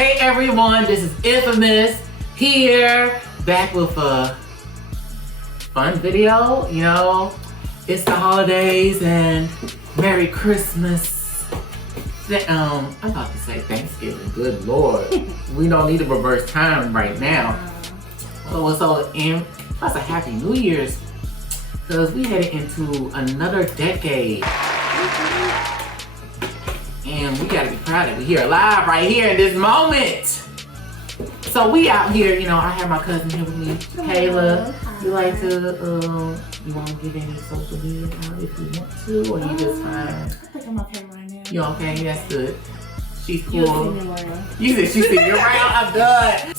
Hey everyone, this is Infamous here, back with a fun video. You know, it's the holidays and Merry Christmas. I'm about to say Thanksgiving, good Lord. We don't need to reverse time right now. That's a Happy New Year's, because we headed into another decade. And we gotta be proud that we're here alive right here in this moment. So we out here, you know, I have my cousin here with me, Kayla. You like to, you want to give any social media out if you want to, or you just fine? I think I'm okay right now. You okay? That's good. She's cool. You see me around. You said she see you around? I'm done.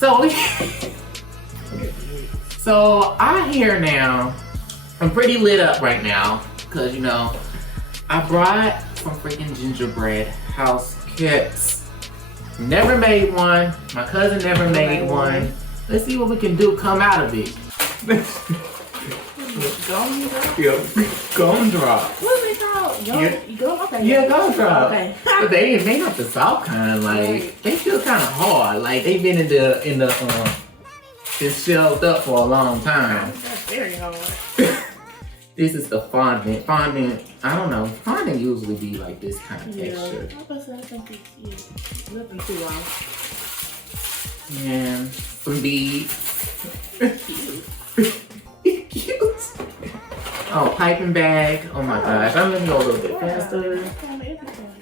So I'm here now. I'm pretty lit up right now, because, you know, I brought some freaking gingerbread house kits. Never made one. My cousin never made one. Let's see what we can do come out of it. Gumdrop. What's it called? Okay. Yeah, gumdrop. Okay. But they not the soft kind. Like they feel kind of hard. Like they've been been shelved up for a long time. That's very hard. This is the fondant. Fondant, I don't know. Fondant usually be like this kind of texture. I think it's nothing too long. And some beads. Cute. Oh, piping bag. Oh my gosh. I'm gonna go a little bit faster.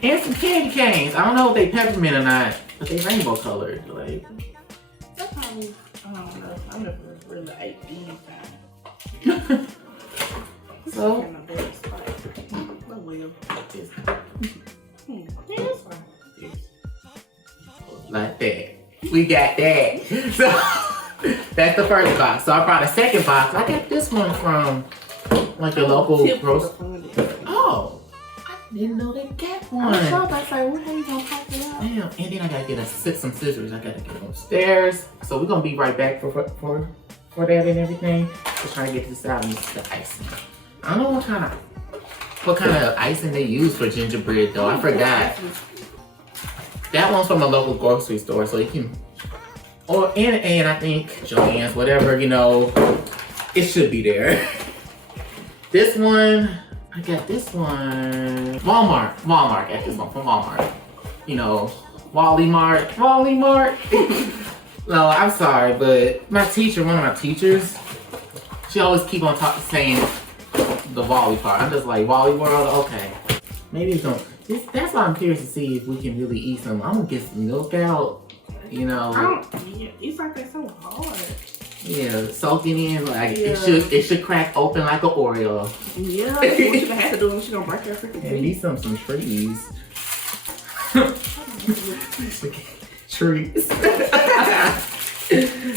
And some candy canes. I don't know if they peppermint or not, but they rainbow colored. Like. That's probably, I don't know. I'm never really ate anything. So, like that. We got that. So, that's the first box. So I brought a second box. I got this one from like a local grocery. Oh, I didn't know they got one. I'm sure they say, well, how you gonna pack it out? Damn, and then I gotta get some scissors. I gotta get them upstairs. So we're gonna be right back for that and everything. Just trying to get this out and use the icing. I don't know what kind of icing they use for gingerbread though. I forgot. That one's from a local grocery store, so you can, and I think Joann's, whatever, you know, it should be there. This one, I got this one. Walmart, got this one from Walmart. You know, Wally Mart. No, I'm sorry, but one of my teachers, she always keep on saying the Wally part. I'm just like, Wally World, okay. Maybe it's gonna, that's why I'm curious to see if we can really eat some. I'm gonna get some milk out, you know. It's like they're so hard. Yeah, soaking in, like it should crack open like an Oreo. Yeah, what you gonna have to do when she gonna break her freaking teeth. And need some trees. Trees.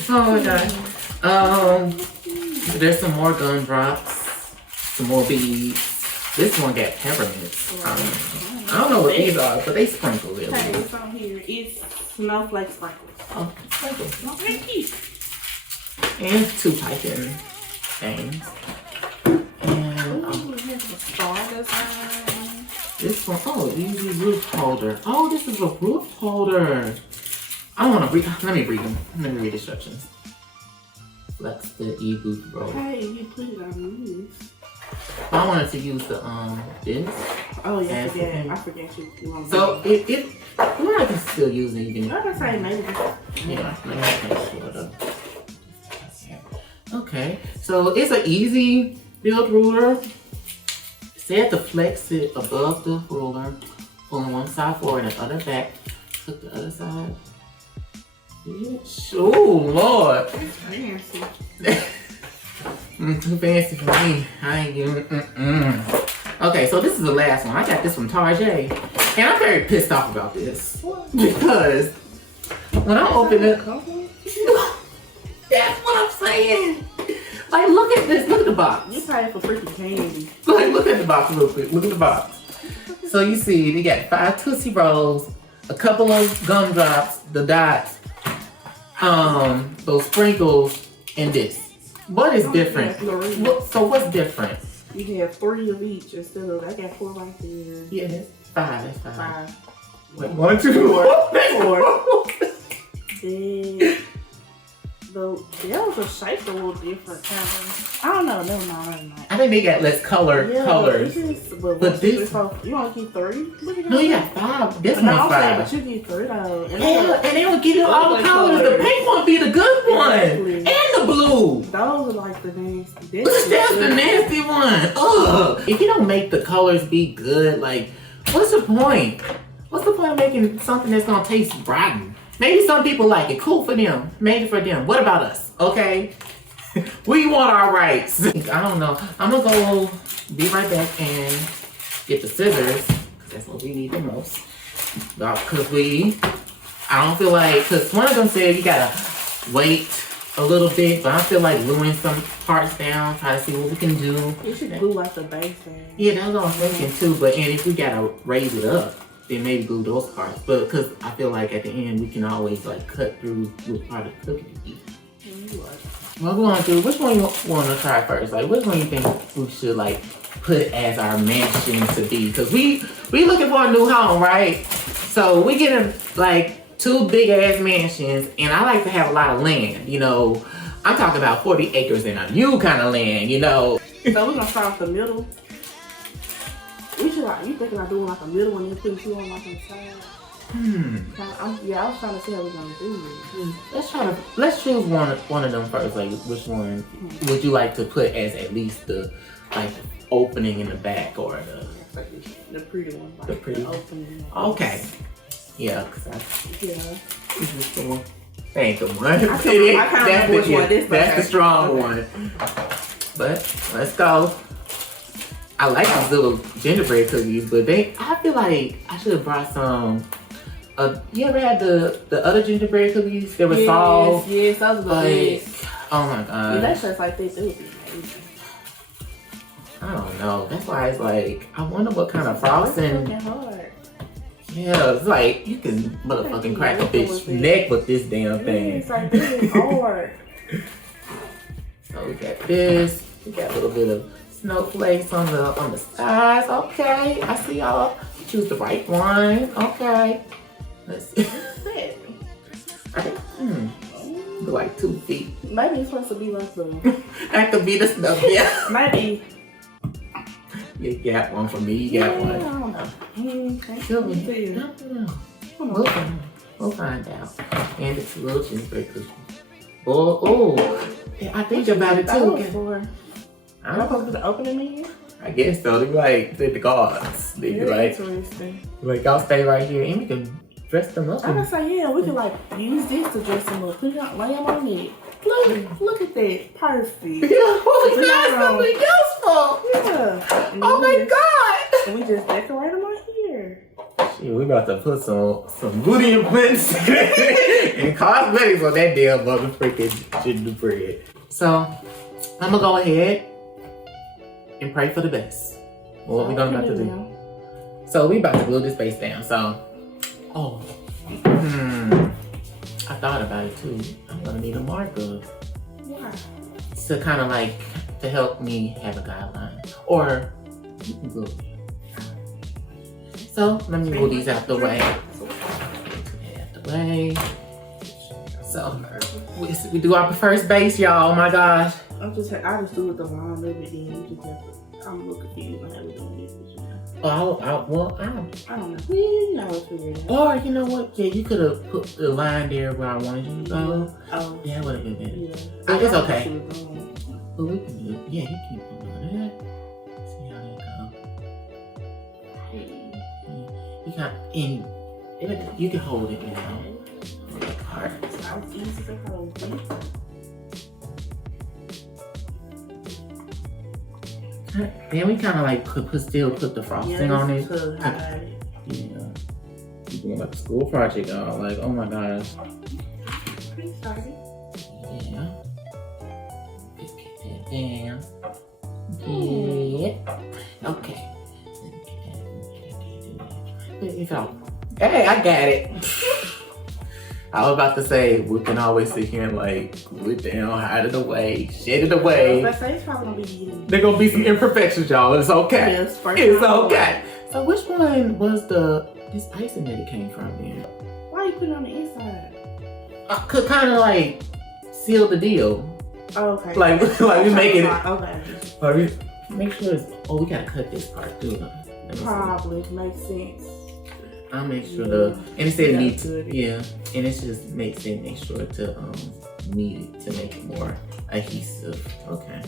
Oh my god. There's some more gumdrops. Some more beads. This one got peppermints. I don't know what these are, but they sprinkle it. Okay, it's on here. It's Snowflake sprinkles. Oh, sprinkles. Okay, cute. And 2 piping things. And here's the star design. this one, these are roof holder. Oh, this is a roof holder. I don't want to read. Let me read them. Let me read the instructions. Flex the e-boot roll. Hey, you put it on this. I wanted to use the this. Oh yeah, I forget you want so it well, I can still use it even. I can say maybe. Yeah, let me make sure though. Okay, so it's an easy build ruler. Set to flex it above the ruler, pulling one side forward and the other back. Flip the other side. Bitch. Oh Lord. It's fancy. Too fancy for me. I ain't giving. Okay, so this is the last one. I got this from Target, and I'm very pissed off about this because when I open it, that's what I'm saying. Like, look at this. Look at the box. You pay for freaking candy. Like, look at the box real quick. Look at the box. So you see, they got 5 Tootsie Rolls, a couple of gumdrops, the dots, those sprinkles, and this. What is different? So what's different? You have 3 of each instead of, I got 4 right there. Yeah, that's 5. That's 5. Five. Wait, 1, 2, 4. So there was a shape a little different kind of. I don't know. Never mind. I think they got less colors. But this, so you want to keep 3? No, you got 5. This no, one's 5. But you get 3 though. And they don't give you all the colors. The pink one be the good one, and the blue. Those are like the nasty. That's the nasty one. Ugh. If you don't make the colors be good, like, what's the point? What's the point of making something that's gonna taste rotten? Maybe some people like it. Cool for them. Made it for them. What about us? Okay? We want our rights. I don't know. I'm gonna go be right back and get the scissors. Cause that's what we need the most. Cause I don't feel like, cause one of them said you gotta wait a little bit, but I feel like gluing some parts down, try to see what we can do. You should glue like the base thing. Yeah, that's what I'm thinking too. But and if we gotta raise it up, then maybe glue those parts. But because I feel like at the end we can always like cut through with part of the cookie. What we want to do? Which one you want to try first? Like, which one you think we should like put as our mansion to be? Because we looking for a new home, right? So we getting like 2 big ass mansions, and I like to have a lot of land. You know, I'm talking about 40 acres in a new kind of land. You know. So we're gonna start with the middle. We should like, you thinking about doing like a middle and then putting 2 on like on the side? Yeah, I was trying to see how we're gonna do it. Let's choose one of them first. Like, which one would you like to put as at least the like opening in the back or the pretty one? Like the pretty opening. Okay. Yeah. This is the one. That ain't the one. I can't remember which one this. That's the strong one. But let's go. I like these little gingerbread cookies, but I feel like I should have brought some. You ever had the other gingerbread cookies? They were soft. Yes, those are the best. Oh my god. Yeah, that shit's like this. It would be amazing. I don't know. That's why it's like, I wonder what kind of frosting. It's hard. Yeah, it's like you can motherfucking crack a bitch's neck with this damn thing. It's like this is hard. So we got this. We got a little bit of snowflakes on the sides. Okay, I see y'all. Choose the right one. Okay. Let's see. I think, like 2 feet. Maybe it's supposed to be like the. That could be the stuff, yeah. Maybe. You got one for me, you got one. I don't know. Sure, we'll find out. And it's a little gingerbread cookie. Oh, I think about it too. I'm supposed to be opening here? I guess so. They be like, the guards. They be like, interesting. Like, I'll stay right here and we can dress them up. I can say, yeah, we can like use this to dress them up. Put it on, lay them on it. Look at that. Perfect. Yeah, that's something useful. Yeah. Oh my god. And we just decorate them right here. Shit, we about to put some booty implants and cosmetics on that damn motherfucking gingerbread. So, I'm gonna go ahead and pray for the best. What we gonna about to do? So we about to glue this base down. So, I thought about it too. I'm gonna need a marker. Why? To kind of like to help me have a guideline, or you can glue it. So let me move these out the way. So we do our first base, y'all. Oh my gosh. I just do it the line of it, then you just have to. I'm looking confused on how we're doing this. I don't know. We know it's weird. Or you know what? Yeah, you could have put the line there where I wanted you to go. Oh. Yeah, it would have been better. Yeah. But it's okay. But we can do it. Yeah, you can do that. See how they go. You can hold it now. Apart. Sounds easy to hold. Then we kind of like still put the frosting on it. Yeah. You doing like a school project, y'all. Like, oh my gosh. Pretty excited. Yeah. Get that down. Yeah. Okay. There you go. Hey, I got it. I was about to say, we can always sit here and like glue it down, hide it away, shed it away. Let's say it's probably gonna be There's gonna be some imperfections, y'all. It's okay. Yes, it's okay. So which one was this icing that it came from then? Why you put it on the inside? I could kind of like seal the deal. Oh, okay. Like we make it. Okay. Like we make sure it's. Oh, we gotta cut this part too. Probably makes sense. I'll make sure and it said need to, good. yeah, and it just makes it make sure to knead it to make it more adhesive. Okay.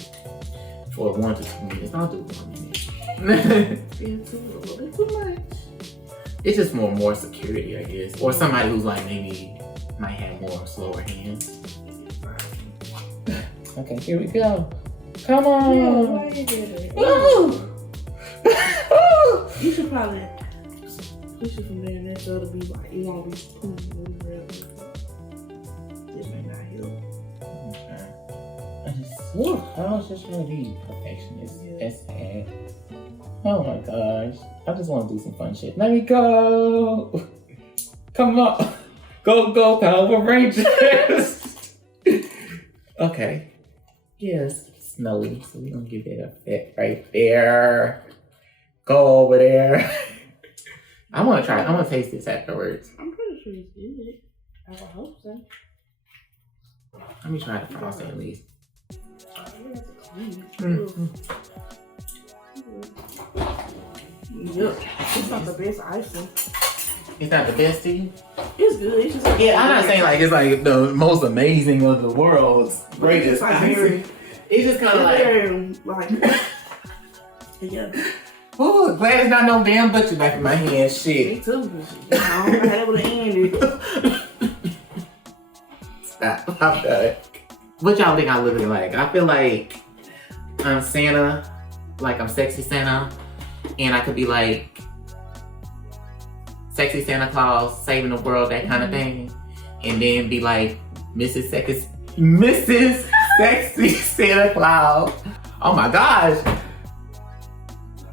For 1 to 2 minutes, I'll do 1 minute. It's a little bit too much. It's just more security, I guess, or somebody who's like maybe might have more slower hands. Okay, here we go. Come on. Yeah, why you did it? You should probably push it from there and that's to be like, it won't be too real. This may not help. Okay. I was just trying to be perfectionist. Yeah. That's sad. Oh my gosh. I just want to do some fun shit. Let me go. Come on. Go, Power Rangers. Okay. Yes, snowy. So we're going to give it a fit right there. Go over there. I'm going to taste this afterwards. I'm pretty sure it's good. I hope so. Let me try the frosting at least. Yuck. It's not the best icing. It's not the best to you? It's good. It's just like I'm not saying like it's like the most amazing of the world's greatest like icing. It's just kind of like yeah. Oh, glad it's not no damn butcher knife in my hand. Shit. Me too. I had able to end it. Stop. I'm done. What y'all think I'm looking like? I feel like I'm Santa, like I'm sexy Santa, and I could be like sexy Santa Claus, saving the world, that kind of thing, and then be like Mrs. Sexy Santa Claus. Oh my gosh.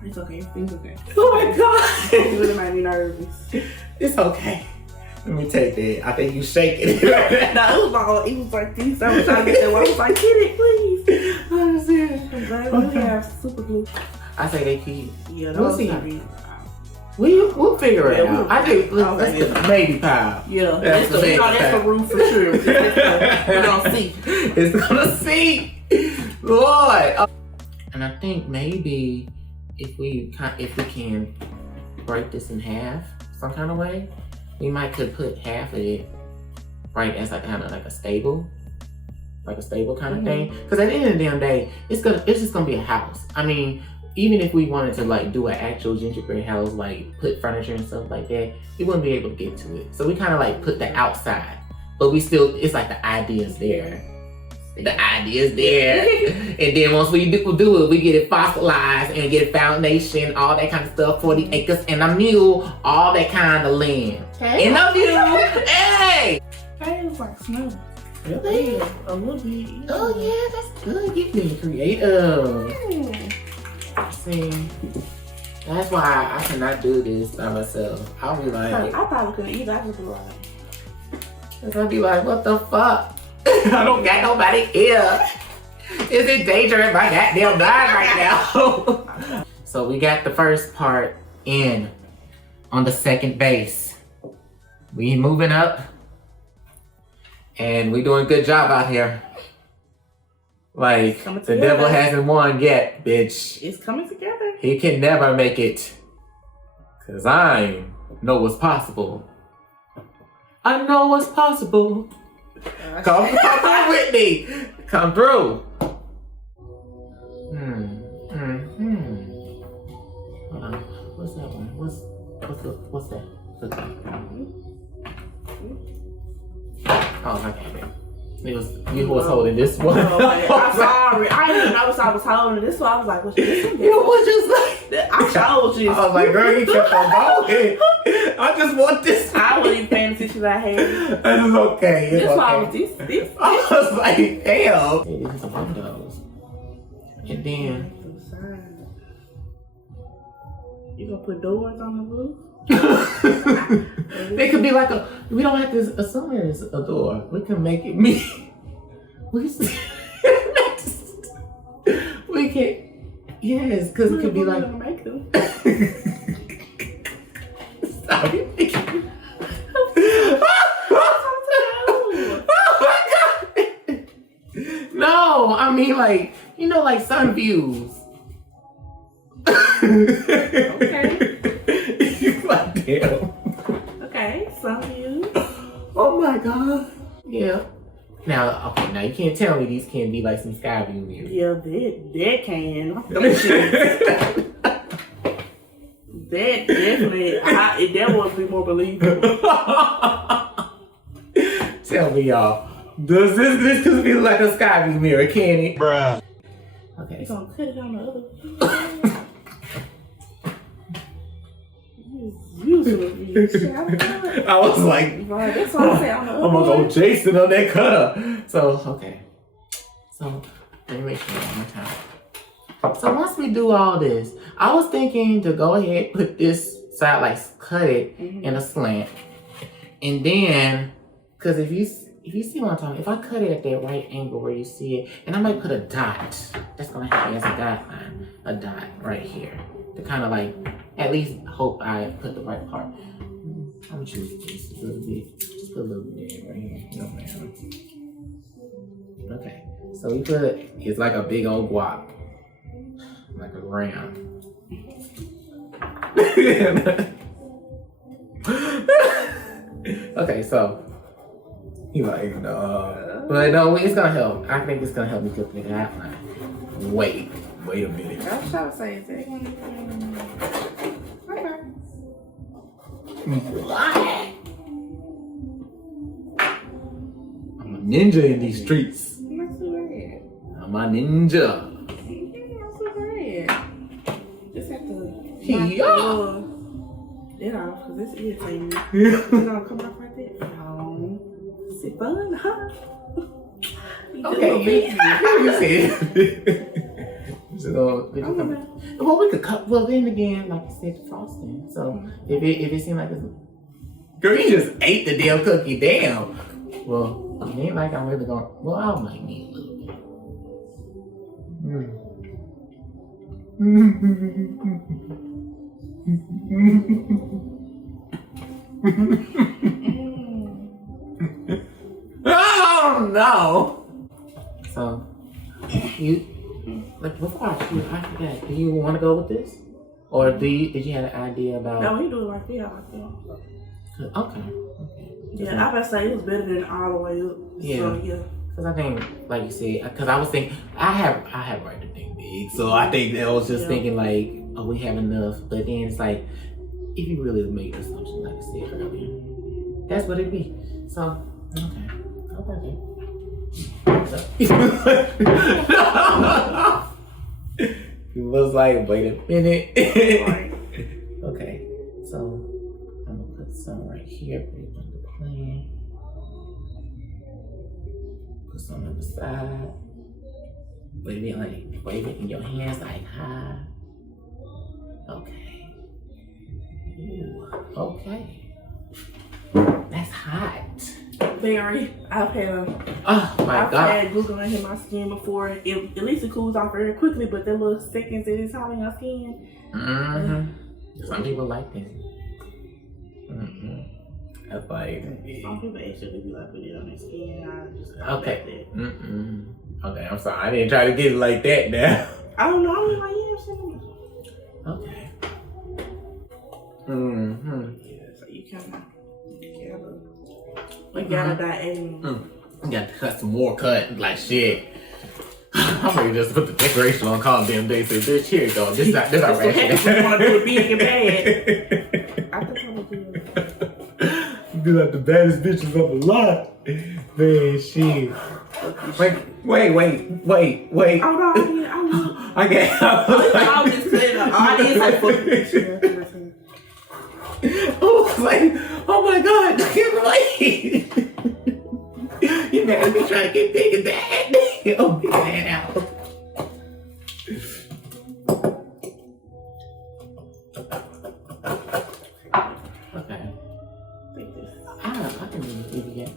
It's okay. Everything's okay. Oh my god. You really made me nervous. It's okay. Let me take that. I think you shaking it. No, it was like this. I was trying to get that one. I was like, get it, please. I understand. I'm glad we have super glue. I say they keep. Yeah, We'll see. We'll figure it out. I think that's the baby pile. Yeah, that's the baby that's the roof for sure. We're gonna see. It's gonna see, Lord. And I think maybe if we can break this in half some kind of way, we might could put half of it right as like kind of like a stable kind of thing. Because at the end of the damn day, it's just gonna be a house. I mean, even if we wanted to like do an actual gingerbread house, like put furniture and stuff like that, we wouldn't be able to get to it. So we kind of like put the outside, but it's like the idea's there. The idea's there. And then once we do it, we get it fossilized and get a foundation, all that kind of stuff, 40 acres and a mule, all that kind of land. Hey. And a mule, hey! Hey, it was like snow. Really? Yeah, a little bit. Yeah. Oh yeah, that's good. You're being creative. See, that's why I cannot do this by myself. I'll be like, I probably couldn't either. I just be like, I'll be like, what the fuck? I don't got nobody here. Is it dangerous if I goddamn die right now? So we got the first part in on the second base. We moving up. And we doing a good job out here. Like, the devil hasn't won yet, bitch. it's coming together. He can never make it. Cause I know what's possible. I know what's possible. Come through with me. Come through. Hold on. What's that one? What's that? Oh, I got it. You was holding this one. Oh, I'm sorry. I didn't even notice I was holding this one. I was like, what's this one? You was just like, I showed you. I was like, girl, you kept on going. I just want this. I wasn't even paying attention to that hair. It's okay. It's This okay. one was this. I was like, damn. Hey, this is some windows. And then You gonna put doors on the roof? It could be like we don't have to assume it's a door. We can make it me. We can, yes, because it could be like. Make them. Stop it. Oh my god. I mean, like, you know, like sun views. Okay. Like, damn. Okay, sun views. Oh my God. Yeah. Now, okay, now you can't tell me these can't be like some sky view views. Yeah, that can. That definitely, that would be more believable. Tell me, y'all, does this could be like a sky view mirror, can it? Bruh. You Okay. gonna cut it on the other? I was like, Right, that's what I said on the other. I'm gonna go Jason on that cutter. So, okay. So, let me make sure one more time. So once we do all this, I was thinking to go ahead, put this side, like cut it in a slant. And then, cause if you see what I'm talking, if I cut it at that right angle where you see it, and I might put a dot, that's gonna have me as a guideline, a dot right here. To kind of like, at least hope I put the right part. I'm gonna choose this a little bit, just put a little bit there right here, no matter. Okay, so we put, it's like a big old guap. Like a round. Okay, so he's like, no. But no, it's gonna help. I think it's gonna help me cook the outline. Wait a minute. I was trying to say, is that one? Okay. What? I'm a ninja in these streets. Not too bad. I'm a ninja. Not too bad. Just have to Yeah. it off, because it's irritating. It's gonna come off like that. No. Is it fun? Huh? Okay, you said. So, well, we could cut. Well, then again, like you said, the frosting. So if it seemed like it's, girl, you just ate the damn cookie. Damn. Well, it ain't like I'm really going. Well, I might need a little bit. Oh no. So you. Like before I shoot, I forgot. Do you want to go with this, or did you have an idea about? No, he do it like that. Okay. Yeah, I would say it was better than all the way up. Yeah. So, yeah. Because I think, like you said, because I was thinking, I have right to think big, so I think I was just thinking like, oh, we have enough. But then it's like, if you really make an assumption, like I said earlier, that's what it'd be. So okay. He was like, wait a minute. Right. Okay, so I'm gonna put some right here, put it on the plan. Put some on the side. Wave it in your hands like high. Okay. Ooh, okay. That's hot. Very. I've had Google in my skin before. At least it cools off very quickly, but the little seconds it is hot in your skin. Some people like this. That's like. Some people actually be like, put it on their skin. I just Okay. Okay, I'm sorry. I didn't try to get it like that now. I don't know. I was like, yeah, Okay. Yeah, so you gotta diagonal. You got to cut some more cut. Like shit. I'm ready just to put the decoration on call them day. Say, bitch, here you go. This our ration. I want to do it big and bad. I think I'm gonna do it. You be like the baddest bitches of the lot. Man, shit. Wait. Hold on. Okay. I was just saying the audience like fucking oh my God, I can't believe. You made me try to get big and bad. Oh, big and bad out. Okay. I can really do it again.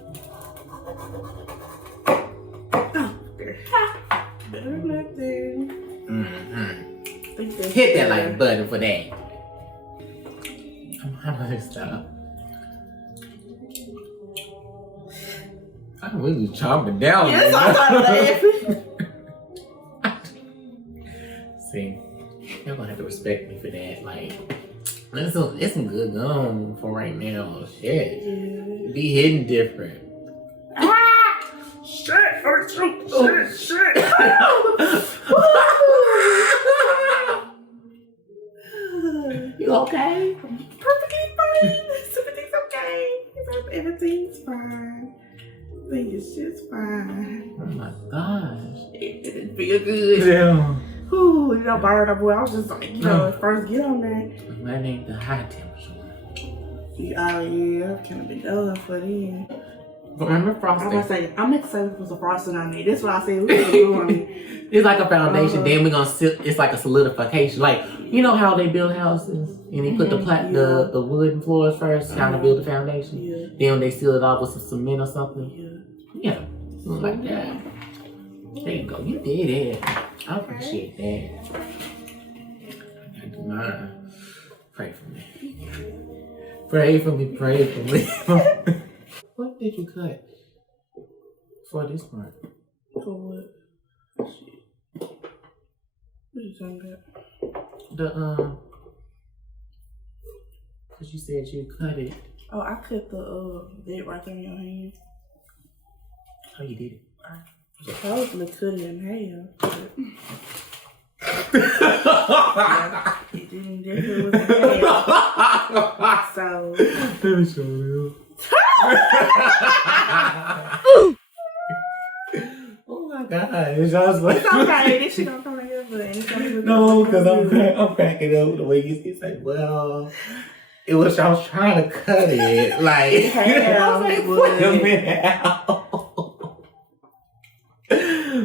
Better nothing. Hit that like button for that. I'm gonna stop. I'm really chomping down. Yes, I'm laughing. See, you're gonna have to respect me for that. Like, it's some good gum for right now. Shit. Yeah. Be hitting different. Shit! Oh, shit! You okay? Perfectly fine. Everything's okay. Everything's fine. Everything's just fine. Oh my gosh. It didn't feel good. Yeah. Ooh, you know, bird up. I was just like, you know, first get on there. That ain't the high temperature. Oh yeah, I've kind of been done for them. But remember I frosting? was gonna say, I'm excited for some frosting on there. That's what I said we gonna do on it. It's like a foundation. Then we're gonna it's like a solidification. Like, you know how they build houses and they put the wooden floors first, kind of build the foundation. Yeah. Then when they seal it off with some cement or something. Yeah, like that. There you go. You did it. I appreciate that. I gotta do mine. Pray for me. Pray for me. Pray for me. What did you cut for this part? For what? Shit. What you talking about? The cause you said you cut it. Oh, I cut the that right there in your hand. Oh, you did it. I supposedly cut it in half. It didn't definitely was in half. So Let me show you. Oh my god! It's just like it's okay. This shit don't come together, but it's gonna look no, because good. I'm cracking up the way you say, well, I was trying to cut it like Hell, wait a minute.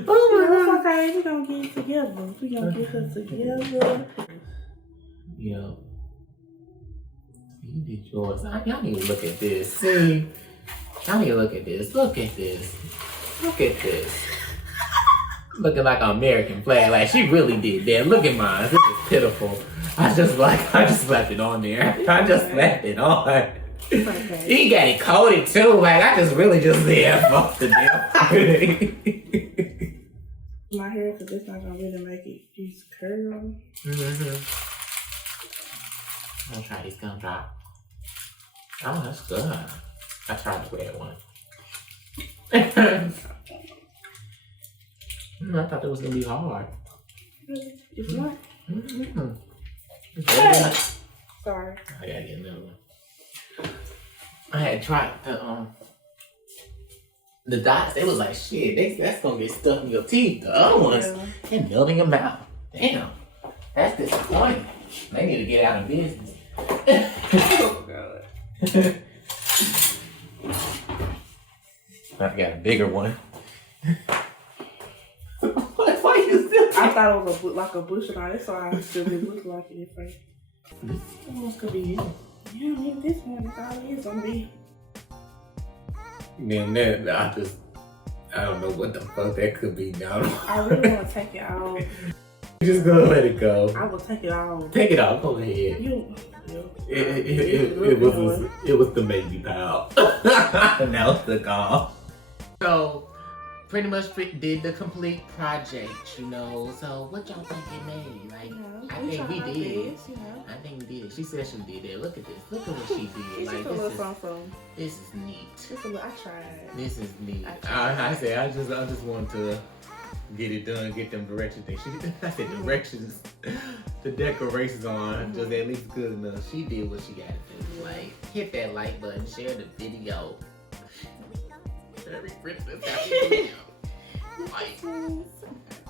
Oh my god! It's okay. We gonna get it together. We gonna get her together. Yeah. You did yours. Y'all need to look at this. See? Y'all need to look at this. Look at this. Look at this. Looking like an American flag. Like, she really did that. Look at mine. This is pitiful. I just slapped it on there. I just slapped it on. Okay. He got it coated too. Like, I just really just said, fuck the damn. My hair, because it's not gonna really make it just curl. I'm gonna try this gumdrop. Oh, that's good. I tried the red one. I thought it was gonna be hard. It's not. Sorry. I gotta get another one. I had tried the dots. They was like shit. That's gonna get stuck in your teeth. The other ones, they're melting your mouth. Damn, that's disappointing. They need to get out of business. Oh god. I've got a bigger one. Why you still? I thought it was like a bush on it, so I still didn't look like it at first. This one could be it. Yeah, maybe this one is all it is on me. Man, that I don't know what the fuck that could be now. I really want to take it out. Just go let it go. I will take it out. Take it off. Go ahead. It was the baby pal. Now it's the gall. So, pretty much did the complete project, you know. So, what y'all think it made? Like, I think we did. I think we did. She said she did it. Look at this. Look at what she did. It's Like, just a little something. this is neat. Just a little. I tried. This is neat. I I said I just want to get it done, get them directions. I said directions, the decorations on just at least good enough. She did what she got to do. Like, hit that like button, share the video. Merry Christmas, happy New Year. Like,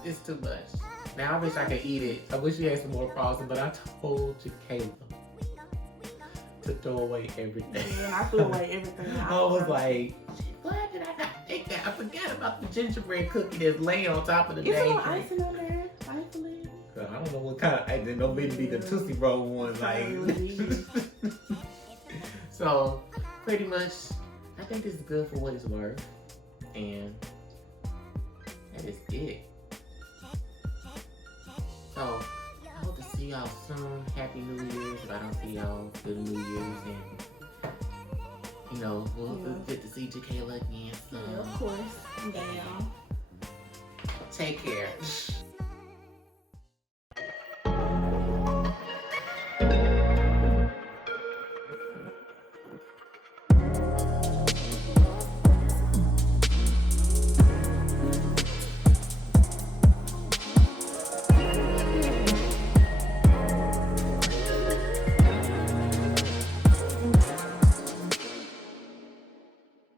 it's too much. Now I wish I could eat it. I wish she had some more frosting, but I told Caleb to throw away everything. Yeah, I threw away everything. I was like, why did I not take that? I forgot about the gingerbread cookie that's laying on top of the Is there day no tree. icing on there? Icing? I don't know what kind of icing. Don't be the Tootsie Roll ones. Like. So, pretty much, I think this is good for what it's worth. And that is it. So, I hope to see y'all soon. Happy New Year's. If I don't see y'all, good New Year's. And, you know, we'll get to see Jakayla again soon. Yeah, of course. I'm down. Take care.